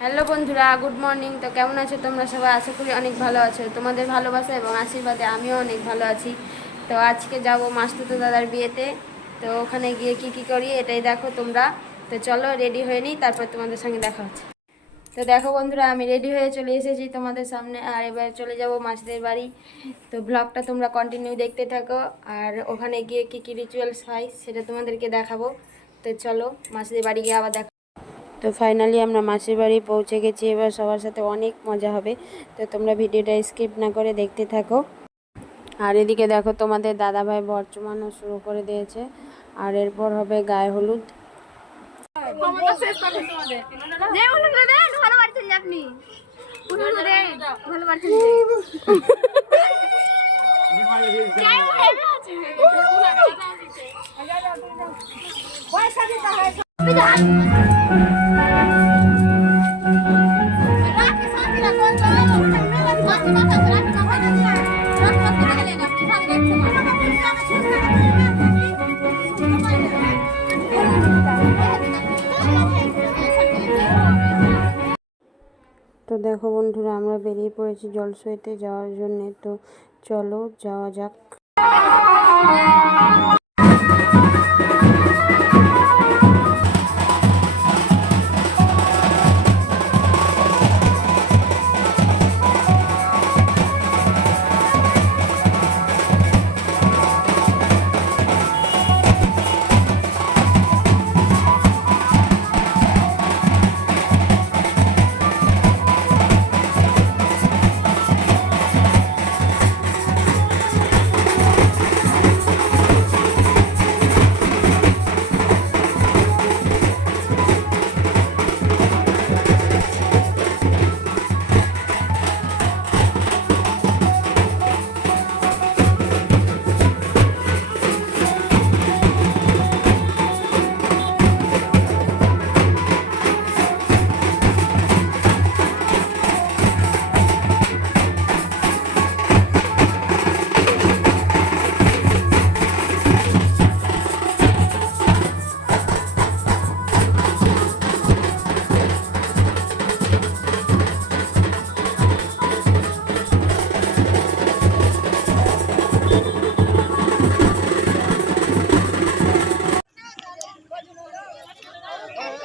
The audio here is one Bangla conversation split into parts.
হ্যালো বন্ধুরা, গুড মর্নিং। তো কেমন আছো তোমরা সবাই? আশা করি অনেক ভালো আছো। তোমাদের ভালোবাসা এবং আশীর্বাদে আমিও অনেক ভালো আছি। তো আজকে যাব মাস্তুতো দাদার বিয়েতে। তো ওখানে গিয়ে কি কি করি এটাই দেখো তোমরা। তো চলো রেডি হয়ে নিই, তারপর তোমাদের সঙ্গে দেখা হচ্ছে। তো দেখো বন্ধুরা, আমি রেডি হয়ে চলে এসেছি তোমাদের সামনে। আর এবার চলে যাব মাসিদের বাড়ি। তো ব্লগটা তোমরা কন্টিনিউ দেখতে থাকো। আর ওখানে গিয়ে কি কি রিচুয়ালস হয় সেটা তোমাদেরকে দেখাবো। তো চলো মাসিদের বাড়ি গিয়ে আবার দেখা তো ফাইনালি আমরা মাসির বাড়ি পৌঁছে গেছি এবার সবার সাথে অনেক মজা হবে। তো তোমরা ভিডিওটা স্কিপ না করে দেখতে থাকো। আর এদিকে দেখো তোমাদের দাদাভাই বর্চমানও শুরু করে দিয়েছে। আর এরপর হবে গায়ে হলুদ। দেখো বন্ধুরা আমরা বেরিয়ে পড়েছি জলসইতে যাওয়ার জন্যে। তো চলো যাওয়া যাক।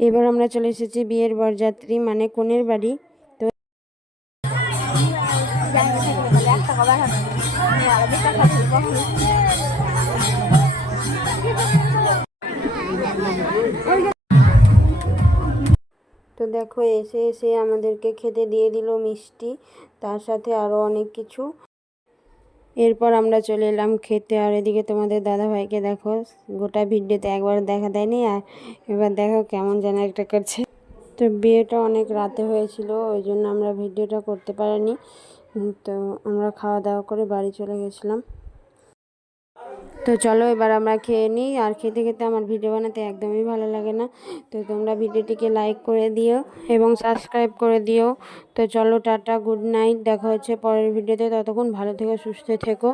এবার আমরা চলে এসেছি বিয়ের বরযাত্রী মানে কনের বাড়ি। তো তো দেখো, এসে এসে আমাদেরকে খেতে দিয়ে দিল মিষ্টি, তার সাথে আরও অনেক কিছু। এরপর আমরা চলে এলাম খেতে। আর এদিকে তোমাদের দাদাভাইকে দেখো, গোটা ভিডিওতে একবার দেখা দেয়নি, আর এবার দেখো কেমন যেন একটা করছে। তো বিয়েটা অনেক রাতে হয়েছিল, ওই জন্য আমরা ভিডিওটা করতে পারিনি। তো আমরা খাওয়া দাওয়া করে বাড়ি চলে গেছিলাম। তো চলো এবার আমরা খেয়ে নিই। আর খেতে খেতে আমার ভিডিও বানাতে একদমই ভালো লাগে না। তো তোমরা ভিডিওটিকে লাইক করে দিও এবং সাবস্ক্রাইব করে দিও। তো চলো টাটা গুড নাইট দেখা হচ্ছে পরের ভিডিওতে। ততক্ষণ ভালো থেকো, সুস্থ থেকো।